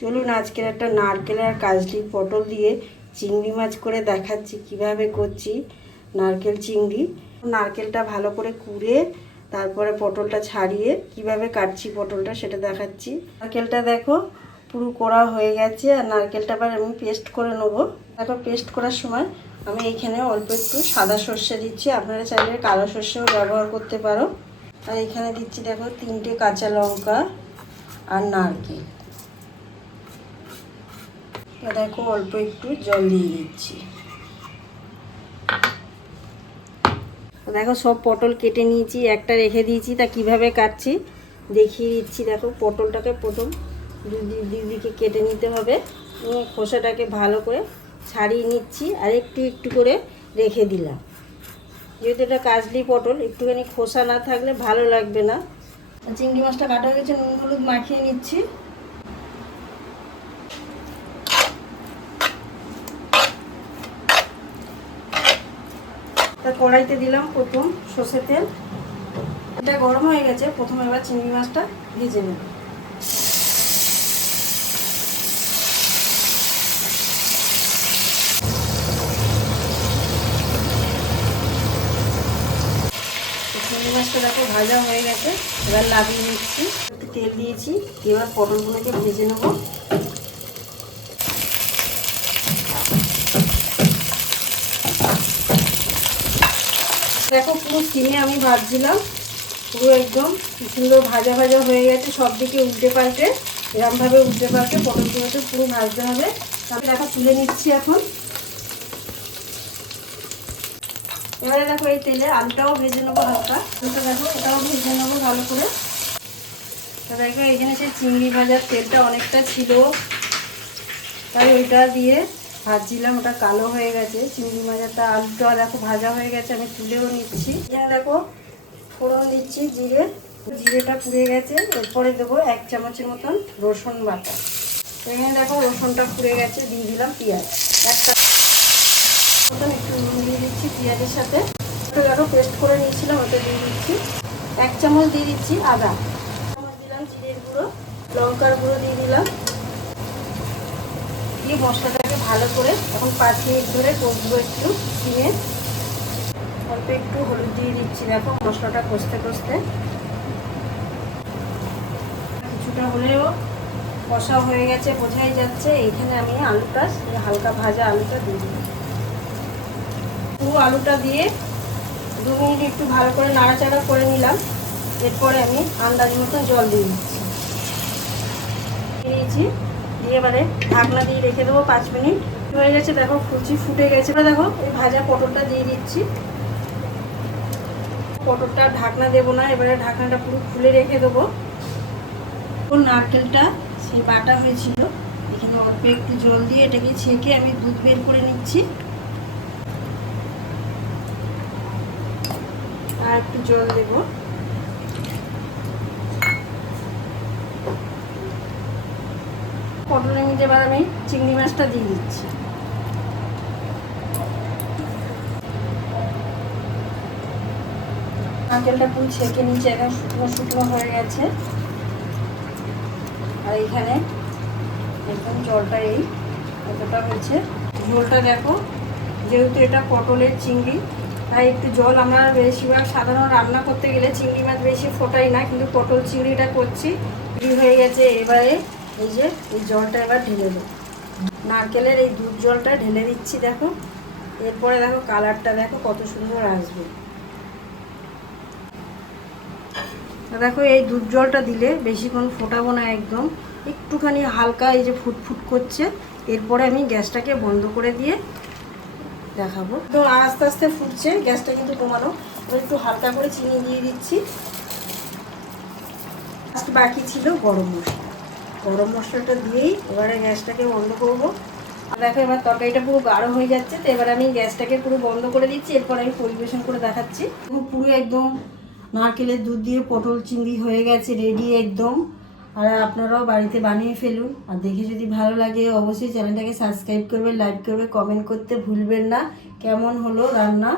চলুন আজকের একটা নারকেল আর কাজলি পটল দিয়ে চিংড়ি মাছ করে দেখাচ্ছি, কীভাবে করছি নারকেল চিংড়ি। নারকেলটা ভালো করে কুড়ে, তারপরে পটলটা ছাড়িয়ে কীভাবে কাটছি পটলটা সেটা দেখাচ্ছি। নারকেলটা দেখো, পুরো করা হয়ে গেছে আর নারকেলটা আবার আমি পেস্ট করে নেব। দেখো, পেস্ট করার সময় আমি এখানে অল্প একটু সাদা সর্ষে দিচ্ছি। আপনারা চাইলে কালো সর্ষেও ব্যবহার করতে পারো। আর এখানে দিচ্ছি দেখো তিনটে কাঁচা লঙ্কা আর নারকেল। এবার দেখো অল্প একটু জল দিয়ে দিচ্ছি। দেখো সব পটল কেটে নিয়েছি, একটা রেখে দিয়েছি, তা কীভাবে কাটছি দেখিয়ে দিচ্ছি। দেখো পটলটাকে প্রথম দিদিকে কেটে নিতে হবে। নিয়ে খোসাটাকে ভালো করে ছাড়িয়ে নিচ্ছি আর একটু একটু করে রেখে দিলাম। যেহেতু এটা কাজলি পটল, একটুখানি খোসা না থাকলে ভালো লাগবে না। চিংড়ি মাছটা কাটা হয়ে গেছে, নুন হলুদ মাখিয়ে নিচ্ছি। তা কড়াইতে দিলাম প্রথম সর্ষে তেল। এটা গরম হয়ে গেছে, প্রথম এবার চিংড়ি মাছটা ভেজে নেব। চিংড়ি মাছটা ভাজা হয়ে গেছে, এবার লাগিয়ে নিচ্ছি। তেল দিয়েছি, এবার পটলগুলোকে ভেজে নেব। দেখো পুরো সিমে আমি ভাজছিলাম। পুরো একদম সুন্দর ভাজা ভাজা হয়ে গেছে, সব দিকে উল্টে পাল্টে, এরমভাবে উল্টে পাল্টে পটলগুলোকে পুরো ভাজতে হবে। আমি দেখো তুলে নিচ্ছি এখন। এবারে দেখো এই তেলে আলুটাও ভেজে নেব হালকা। আলুটা দেখো এটাও ভেজে নেব ভালো করে। তা দেখো এখানে সেই চিংড়ি ভাজার তেলটা অনেকটা ছিল। তাই ওইটা দিয়ে ভাজছিলাম, ওটা কালো হয়ে গেছে। চিংড়ি মাজাটা আলুটা দেখো ভাজা হয়ে গেছে, আমি তুলেও নিচ্ছি। দেখো, ফোড়ন দিচ্ছি, জিরে। জিরেটা পুড়ে গেছে, এরপরে দেবো এক চামচের মতন রসুন বাটা। এখানে দেখো, রসুনটা পুড়ে গেছে, দিয়ে দিলাম পেঁয়াজ। একটা মতন একটু নুন দিয়ে দিচ্ছি পেঁয়াজের সাথে। ওটা দেখো, পেস্ট করে নিয়েছিলাম ওটা দিয়ে দিচ্ছি। এক চামচ দিয়ে দিচ্ছি আদা। চামচ দিলাম জিরের গুঁড়ো, লঙ্কার গুঁড়ো দিয়ে দিলাম। দিয়ে মশলাটাকে ভালো করে এখন পাঁচ মিনিট ধরে কষবো একটু সিমে অল্প একটু হলুদ দিয়ে দিচ্ছি, দেখো মশলাটা কষতে কষতে। কিছুটা হলেও কষা হয়ে গেছে, বোঝাই যাচ্ছে। এখানে আমি আলুটা হালকা ভাজা আলুটা দিয়ে দিই পুরো আলুটা দিয়ে দু মিনিট একটু ভালো করে নাড়াচাড়া করে নিলাম। এরপরে আমি আন্দাজ মতন জল দিয়ে দিচ্ছি। দিয়েছি দিয়ে এবারে ঢাকনা দিয়ে রেখে দেবো পাঁচ মিনিট। হয়ে গেছে, দেখো, কুচি ফুটে গেছে। দেখো, এই ভাজা পটলটা দিয়ে দিচ্ছি। পটলটা ঢাকনা দেবো না, এবারে ঢাকনাটা পুরো খুলে রেখে দেবো। নারকেলটা সেই বাটা হয়েছিল। এখানে অল্প একটু জল দিয়ে এটাকে ছেঁকে আমি দুধ বের করে নিচ্ছি। আর একটু জল দেবো। পটলের মধ্যে এবার আমি চিংড়ি মাছটা দিয়ে দিচ্ছি। নারকেলটা পুরো ছেঁকে নিচে একদম শুকনো শুকনো হয়ে গেছে। আর এইখানে একদম জলটা এই কতটা হয়েছে। ঝোলটা দেখো, যেহেতু এটা পটলের চিংড়ি, তাই একটু জল আমরা বেশিরভাগ সাধারণ রান্না করতে গেলে চিংড়ি মাছ বেশি ফোটাই না, কিন্তু পটল চিংড়িটা করছি, রেডি হয়ে গেছে। এবারে এই যে, এই জলটা এবার ঢেলে দেবো। নারকেলের এই দুধ জলটা ঢেলে দিচ্ছি, দেখো। এরপরে দেখো কালারটা, দেখো কত সুন্দর আসবে। দেখো, এই দুধ জলটা দিলে বেশিক্ষণ ফোটাবো না একদম। একটুখানি হালকা এই যে ফুটফুট করছে। এরপরে আমি গ্যাসটাকে বন্ধ করে দিয়ে দেখাবো। তো আস্তে আস্তে ফুটছে, গ্যাসটা কিন্তু কমানো। একটু হালকা করে চিনি দিয়ে দিচ্ছি। বাকি ছিল গরম মশলা। গরম মশলাটা দিয়েই এবারে গ্যাসটাকে বন্ধ করব। আর দেখো, এবার তরকারিটা পুরো গাঢ় হয়ে যাচ্ছে, তো এবার আমি গ্যাসটাকে পুরো বন্ধ করে দিচ্ছি, এরপর আমি পরিবেশন করে দেখাচ্ছি। পুরো একদম নারকেলের দুধ দিয়ে পটল চিংড়ি হয়ে গেছে রেডি একদম। আর আপনারাও বাড়িতে বানিয়ে ফেলুন। আর দেখে যদি ভালো লাগে, অবশ্যই চ্যানেলটাকে সাবস্ক্রাইব করবে লাইক করবে কমেন্ট করতে ভুলবেন না। কেমন হলো রান্না?